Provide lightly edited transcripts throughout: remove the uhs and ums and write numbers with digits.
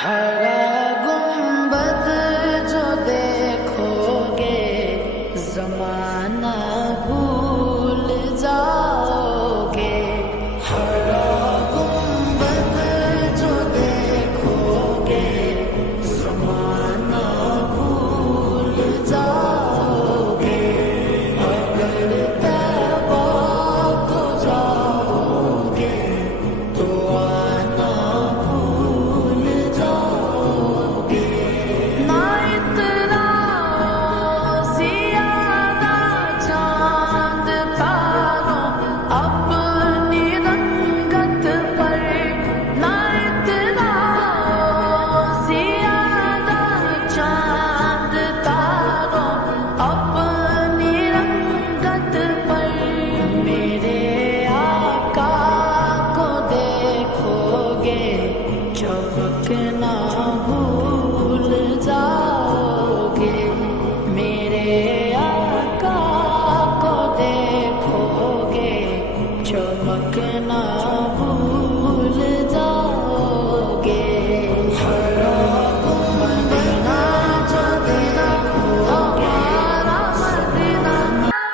ہرا گنبد جو دیکھوگے زمانہ بھول جاؤ گے. ہرا گنبد جو دیکھوگے زمانہ بھول جاؤ گے. اگر طیبہ کو جاؤ گے تو آنا بھول جاؤ گے. نہ اتنا زیادہ چاند تاروں اپنی رنگت پر، نہ اتنا زیادہ چاند تاروں اپنی رنگت پر. میرے آقا کو دیکھو گے چمکنا بھول جاؤ گے. میرے آقا کو دیکھو گے چمکنا بھول جاؤ گے. ہرا گنبد جو دیکھوگے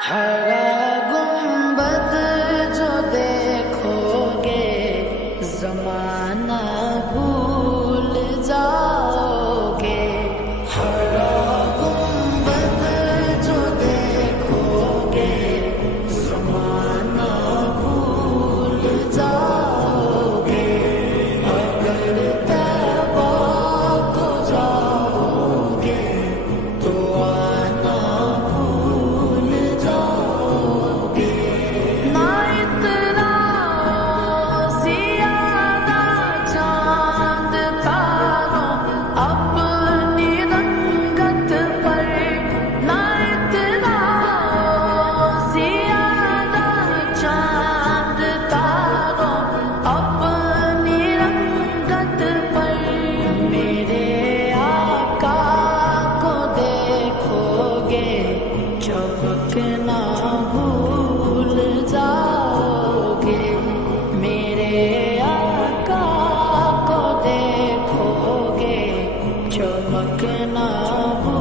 ہرا گنبد جو دیکھوگے زمانہ بھول جاؤ گے. ہرا گنبد جو دیکھوگے زمانہ بھول جاؤ گے. اگر طیبہ کو جاؤ گے تو آنا بھول جاؤ گے. نہ اتنا زیادہ چاند تاروں اپنی رنگت پر، نہ اتنا زیادہ چاند تاروں اپنی رنگت پر. میرے آقا کو دیکھو گے چمکنا بھول جاؤ گے. میرے آقا کو دیکھو گے چمکنا بھول